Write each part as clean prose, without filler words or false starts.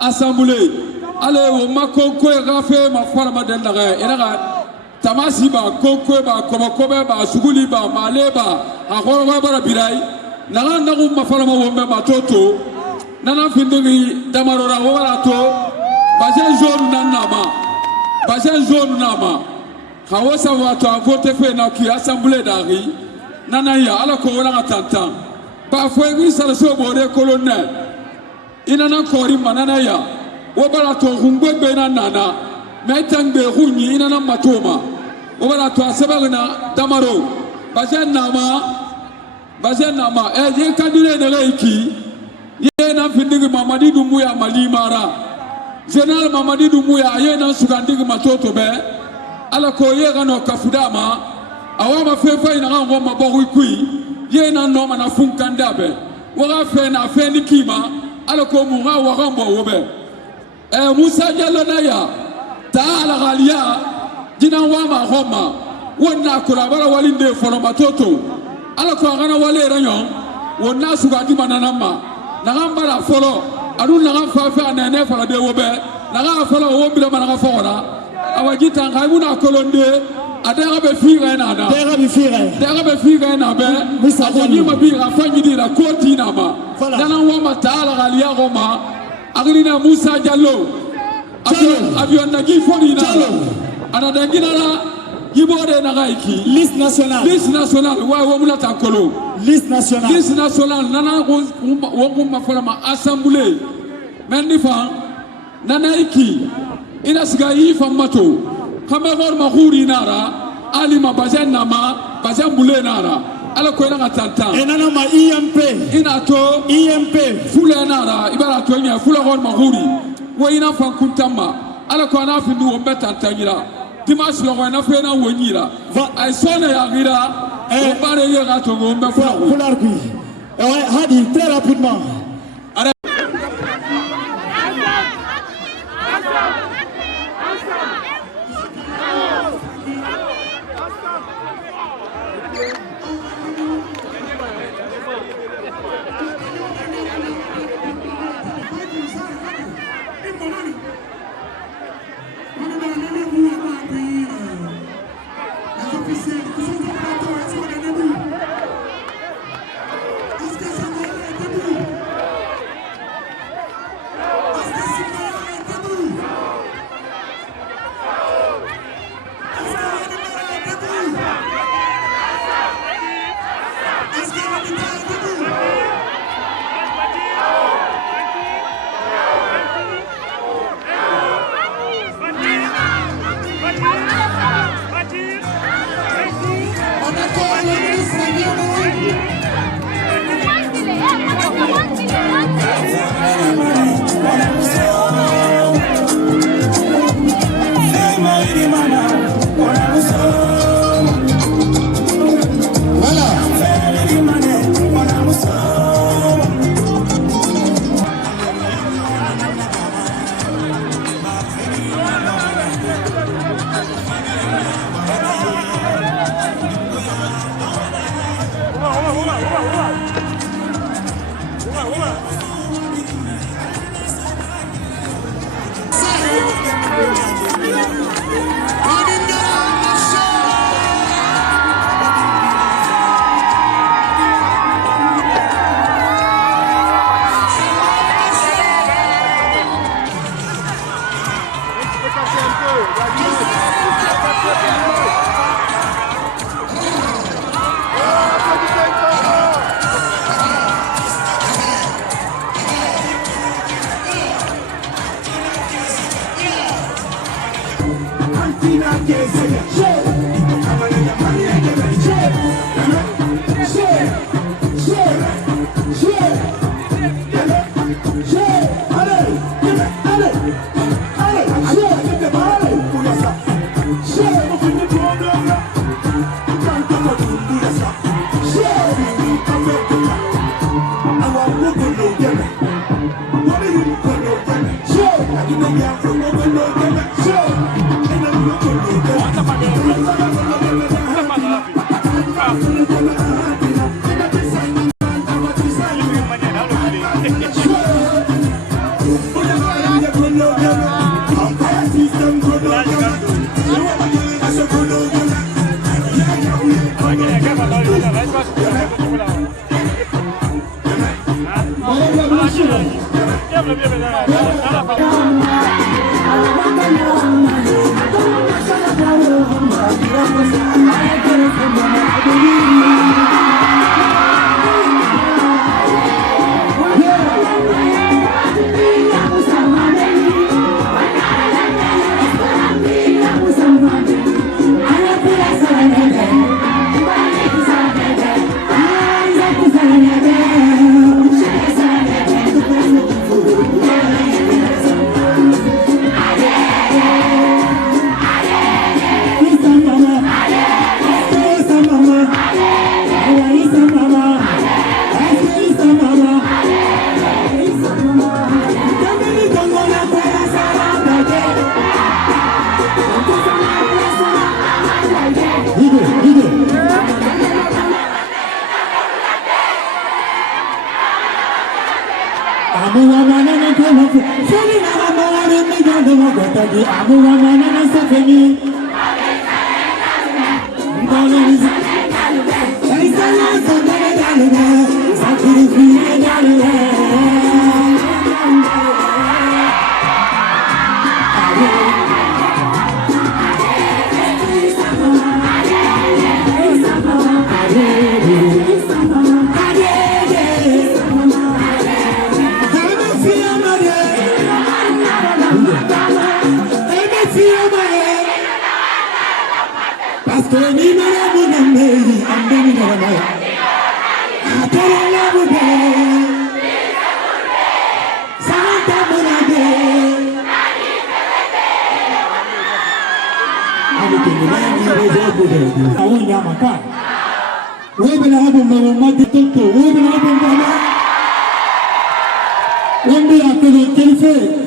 Assemblée, allez au Makonko Rafe, ma foi, ma dendare, et Tamasiba, Konkoba, Komakoba, Suguliba, Maleba, Ahoraba Birai, Narandarum Mafalama Womba Matoto, Nana Finduri, Damarora Warato, Bajan Zone Nanama, Bajan Zone Nama, Hawasa Wata, Vote Fenaki, Assemblée d'Ari, Nanaya, Alakola Tantan, Bafoué, Salasobo, le colonel. Inana kori manana ya wabara to hungwe bena nana metan be hunyi inana matoma wabara to asebagna damaro bajen nama ye kadire de reiki ye na findigi mamadi dumuya malimara general mamadi dumuya ye na sugandigi matoto be ala ko ye gano kafudama awama fefa ina ngo mabogu kui ye na no mana funkanda be waga fe na fe ni kima ala ko mu ga wa gambo wobe Musa Jallo na ya ta ala galia jina wa ma homa wonna ko bara walinde foro matoto ala ko gana wale ranyo wonna suga di manana ma na gambara folo adu na ga fa na ne fala de wobe na ga folo wo bi na ga fora awajita ga muna kolonde adega be figa na da dega be figa na be misani ma bi ga fanyi di la koti na ma nana wa ma taala galia goma agrina Musa Jallo avion na gi foni na ana dangina la gibode na gaiki liste nationale wa wo mula tankolo liste nationale nana wo ma fola ma assemblée mendi fa nana iki ina siga yi famato kama gor ma khuri nara ali ma bazen na ma bazen bule nara ala ko ina tanta enana ma IMP ina to IMP fule nara ibara to nya fule gor ma khuri wo ina fa kuntama ala ko ana findu o beta tangira dimanche lo na fe na wonyira ay sona ya gira o bare ye ga to go mbe pour l'argui. Ouais, Hadi, très rapidement.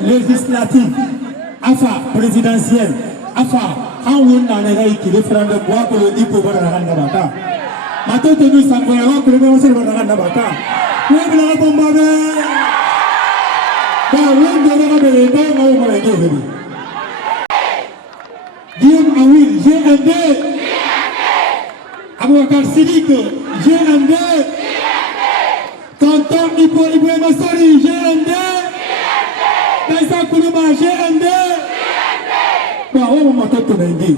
législatif, afa présidentiel, afa on a les qui référendum bois pour le dire pour voir la bata. Maintenant nous sommes pour le voir la bata. Où est la bombe? Guillaume Awil, GMD. Abouakar Sidik, GMD. Tonton Ibrahima Sori, GMD. Taïsa Koulouba, GMD. On m'a tout bengi.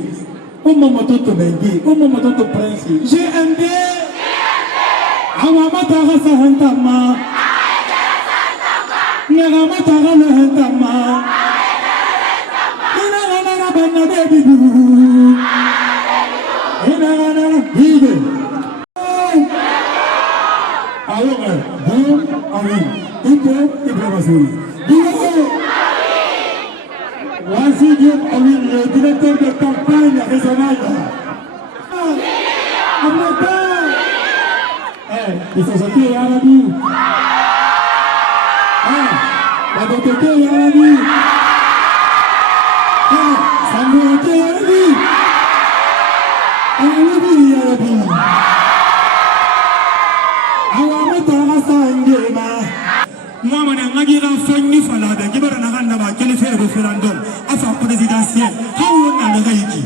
Prince. GMD. Awamatara Sahantama. Nagamatara Hantama. Baby, voici le directeur de campagne régionale. Ils sont sortis à la vie. La beauté à la vie. Référendum, affaire présidentielle, how on a le Haïti,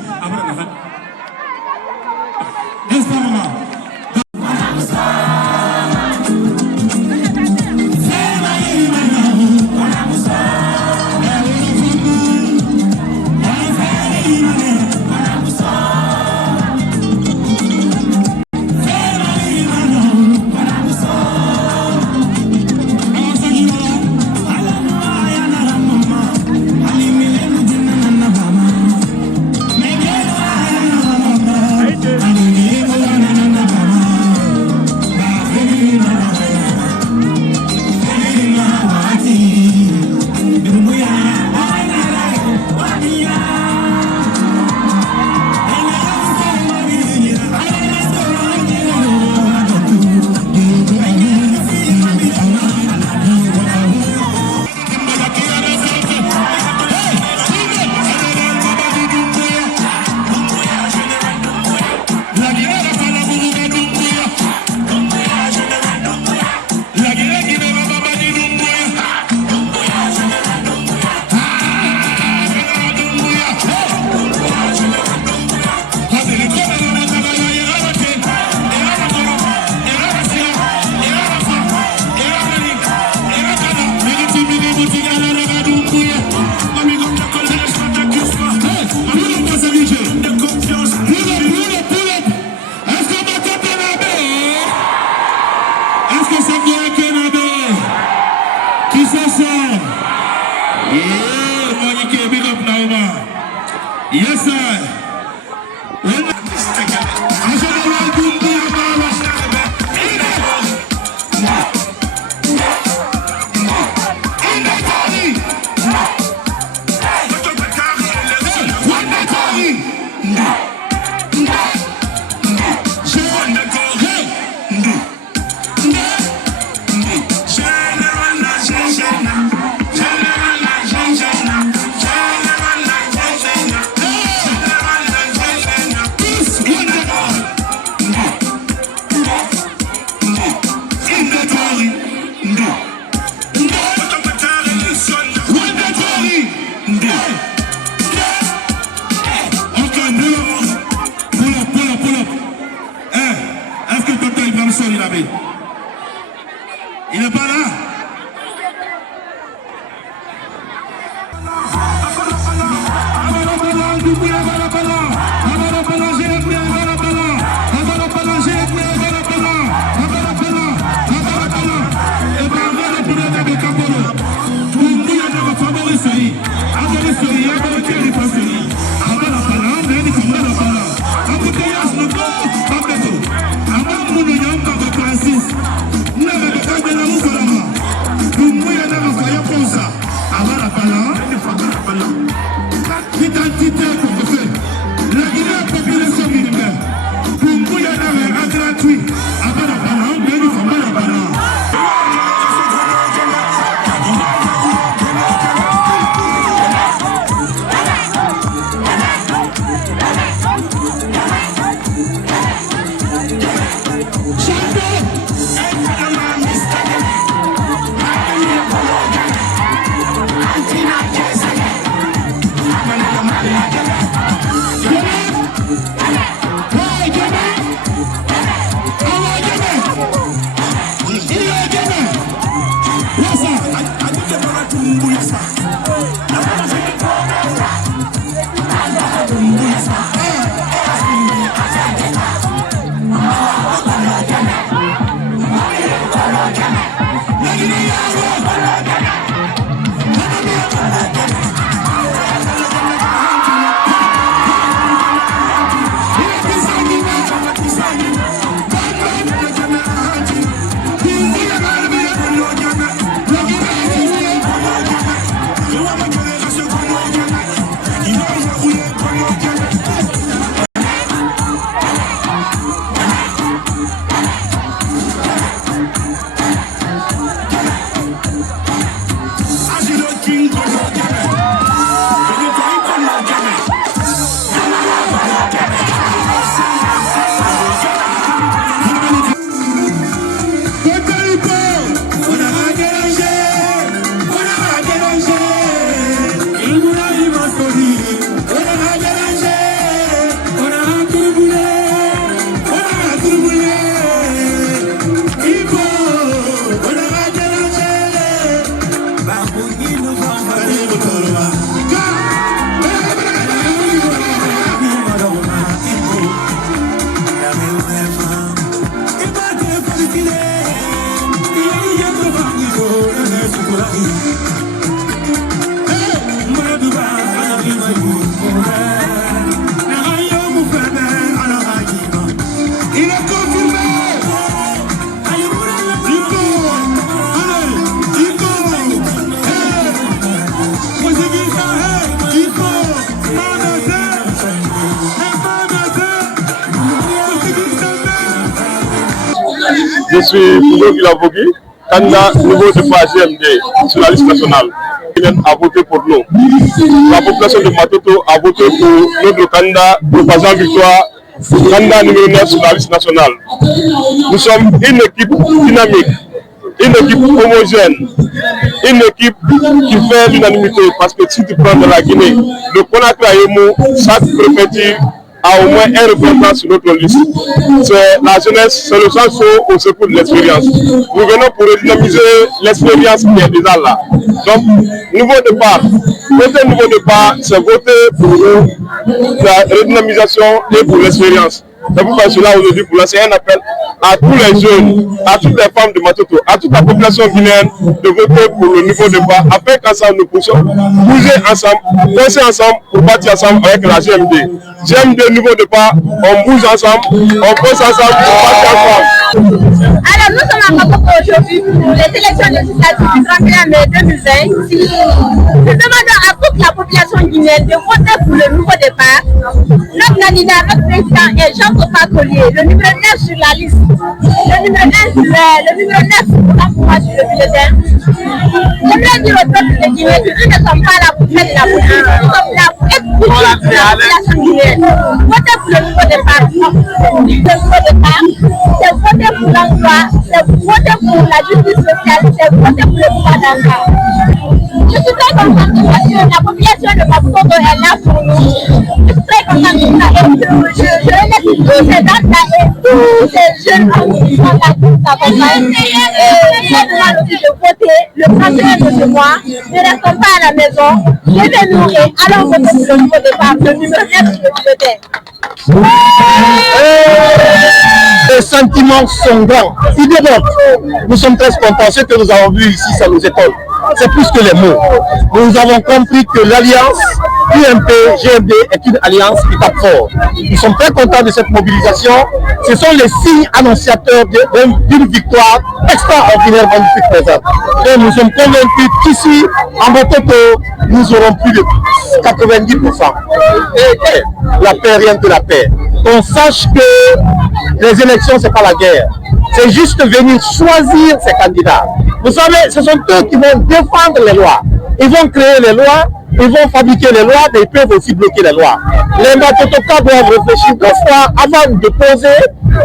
Yes, sir. Il n'est pas là. L'identité qu'on fait, la Guinée population militaire. Je suis Poudo Kilavogui, candidat nouveau de GMD sur la liste nationale. Ils viennent à voter pour nous. La population de Matoto a voté pour notre candidat, le président Victoire, candidat numéro 9 sur la liste nationale. Nous sommes une équipe dynamique, une équipe homogène, une équipe qui fait l'unanimité. Parce que si tu prends de la Guinée, le Conakry Ayemou, chaque préfecture a au moins un représentant sur notre liste. C'est la jeunesse, c'est le sang chaud au secours de l'expérience. Nous venons pour redynamiser l'expérience qui est déjà là. Donc, nouveau départ. Voter nouveau départ, c'est voter pour la redynamisation et pour l'expérience. C'est pourquoi je suis là aujourd'hui pour lancer un appel à tous les jeunes, à toutes les femmes de Matoto, à toute la population guinéenne de voter pour le nouveau départ, afin qu'ensemble nous puissions bouger ensemble, penser ensemble pour bâtir ensemble avec la GMD. GMD nouveau départ, on bouge ensemble, on pense ensemble pour bâtir ensemble. Alors nous sommes à Matoto aujourd'hui pour les élections législatives du 31 mai 2020. Nous demandons à toute la population guinéenne de voter pour le nouveau départ. Notre candidat, notre président est Jean-Thomas Collier, le numéro 9 sur la liste. Le numéro 9 pour moi sur le bulletin. J'aimerais dire au peuple de Guinée que nous ne sommes pas là pour faire de la politique. Nous sommes là pour être pour la population guinéenne. Voter pour le nouveau départ. Le nouveau départ, c'est voter pour l'emploi, c'est voter pour la justice sociale, c'est voter pour le pouvoir d'achat. Je suis très contente parce que la population de Matoto est là pour nous. Je suis très contente de ça et je remercie tous ces dames-là et tous ces jeunes qui sont là pour s'accompagner. Et je demande aussi de voter le 31 de ce mois. Ne restons pas à la maison. Levez-nous et allons voter pour le nouveau départ. Le numéro 9 sur le bulletin. Les sentiments sont grands. Ils débordent. Nous sommes très contents. Ce que nous avons vu ici, ça nous étonne. C'est plus que les mots. Nous avons compris que l'alliance UMP-GMD est une alliance qui tape fort. Nous sommes très contents de cette mobilisation. Ce sont les signes annonciateurs d'une victoire extraordinaire magnifique présente. Et nous sommes convaincus qu'ici, en Matoto, nous aurons plus de 90%. Et la paix, rien que la paix. On sache que les élections, ce n'est pas la guerre. C'est juste venir choisir ses candidats. Vous savez, ce sont eux qui vont défendre les lois. Ils vont créer les lois, ils vont fabriquer les lois, mais ils peuvent aussi bloquer les lois. Les Matotoka doivent réfléchir 2 fois avant de poser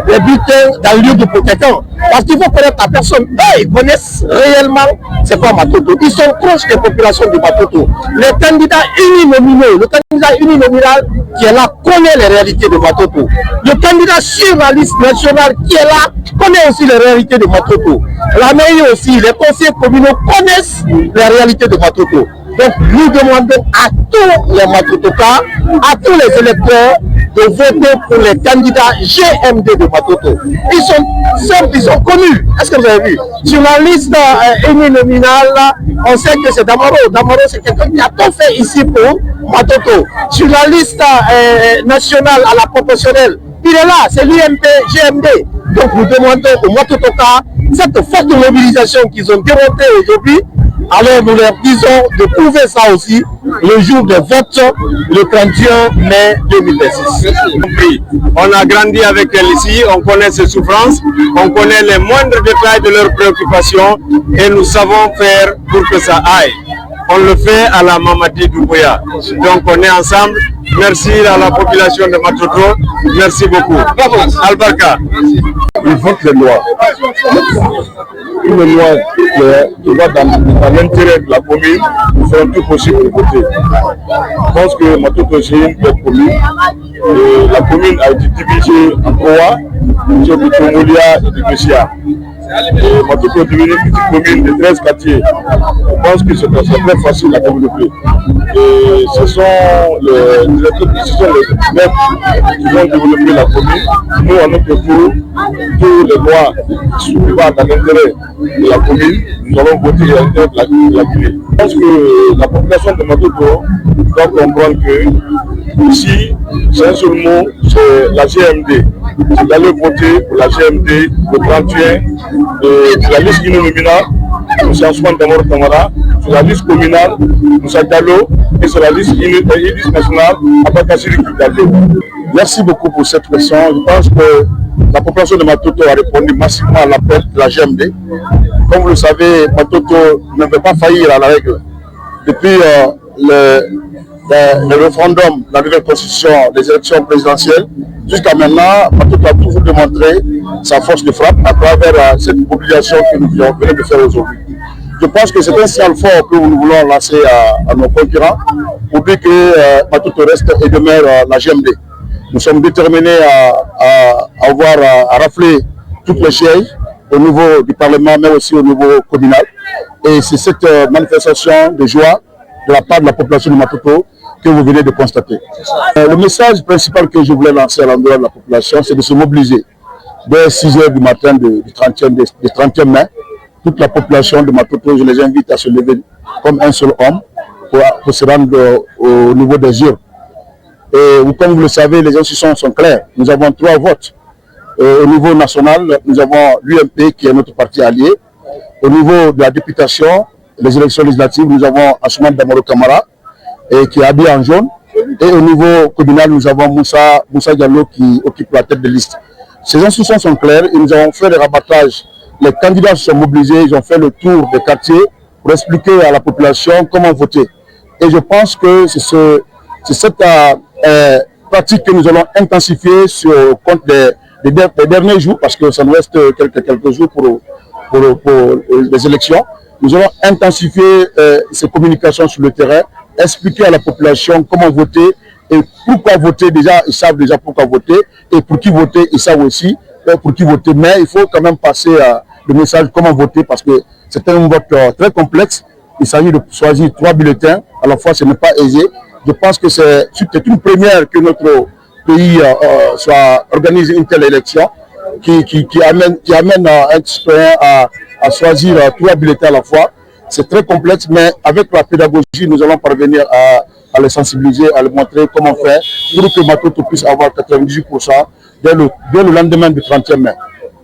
les bulletins dans le lieu de protection. Parce qu'il faut connaître la personne. Eux, ils connaissent réellement c'est quoi Matoto. Ils sont proches des populations de Matoto. Les candidats uninominaux, le candidat uninominal qui est là connaît les réalités de Matoto. Le candidat sur la liste nationale qui est là connaît aussi les réalités de Matoto. La mairie aussi, les conseillers communaux connaissent les réalités de Matoto. Donc nous demandons à tous les Matotoka, à tous les électeurs de voter pour les candidats GMD de Matoto. Ils sont simples, ils sont connus. Est-ce que vous avez vu? Sur la liste uninominale, on sait que c'est Damaro. Damaro, c'est quelqu'un qui a tout fait ici pour Matoto. Sur la liste nationale à la proportionnelle, il est là, c'est l'UMP-GMD. Donc nous demandons aux Matotoka cette forte mobilisation qu'ils ont démontrée aujourd'hui. Alors nous leur disons de prouver ça aussi le jour de vote, le 31 mai 2026. On a grandi avec elles ici, on connaît ses souffrances, on connaît les moindres détails de leurs préoccupations et nous savons faire pour que ça aille. On le fait à la Mamadi Doumbouya. Donc on est ensemble. Merci à la population de Matoto. Merci beaucoup. Albarka. Il faut que les lois. Une loi qui va dans l'intérêt de la commune, nous ferons tout possible pour voter. Je pense que Matoto c'est une belle commune. Et la commune a été divisée en 3, sur Tongolia et de Messia. Et Matoto est devenue une petite commune de 13 quartiers. Je pense que c'est très facile à développer. Et ce sont les maires qui vont développer la commune. Nous, à notre tour, tous les lois qui sont dans l'intérêt de la commune, nous allons voter l'intérêt de la Guinée. Je pense que la population de Matoto doit comprendre que ici, c'est un seul mot, c'est la GMD. C'est d'aller voter pour la GMD le 31 de la liste Guinée-Nomina, M. Ousmane Damoro Kamara, sur la liste communale, M. Gallo, et sur la liste nationale, Abakasiri Kidalo. Merci beaucoup pour cette question. Je pense que la population de Matoto a répondu massivement à l'appel de la GMD. Comme vous le savez, Matoto ne veut pas faillir à la règle. Depuis le référendum, la nouvelle constitution, les élections présidentielles, jusqu'à maintenant, Matoto a toujours démontré sa force de frappe à travers cette mobilisation que nous venons de faire aujourd'hui. Je pense que c'est un signal fort que nous voulons lancer à nos concurrents pour dire que Matoto reste et demeure la GMD. Nous sommes déterminés à rafler toutes les chaises au niveau du Parlement, mais aussi au niveau communal. Et c'est cette manifestation de joie de la part de la population de Matoto que vous venez de constater. Le message principal que je voulais lancer à l'endroit de la population, c'est de se mobiliser. Dès 6 h du matin du 30e mai, toute la population de Matoto, je les invite à se lever comme un seul homme pour se rendre au niveau des urnes. Et comme vous le savez, les institutions sont claires. Nous avons 3 votes. Au niveau national, nous avons l'UMP qui est notre parti allié. Au niveau de la députation, les élections législatives, nous avons Ousmane Damoro Kamara qui est habillé en jaune. Et au niveau communal, nous avons Moussa Diallo qui occupe la tête de liste. Ces institutions sont claires et nous avons fait le rabattage. Les candidats se sont mobilisés, ils ont fait le tour des quartiers pour expliquer à la population comment voter. Et je pense que c'est cette pratique que nous allons intensifier sur le compte des derniers jours, parce que ça nous reste quelques jours pour les élections. Nous allons intensifier ces communications sur le terrain, expliquer à la population comment voter et pourquoi voter. Déjà, ils savent déjà pourquoi voter, et pour qui voter, ils savent aussi pour qui voter. Mais il faut quand même passer le message comment voter, parce que c'est un vote très complexe. Il s'agit de choisir 3 bulletins, à la fois ce n'est pas aisé. Je pense que c'est une première que notre pays soit organisé une telle élection qui amène un citoyen à choisir 3 bulletins à la fois. C'est très complexe, mais avec la pédagogie, nous allons parvenir à les sensibiliser, à les montrer comment faire pour que Matoto puisse avoir 98% dès le lendemain du 30e mai.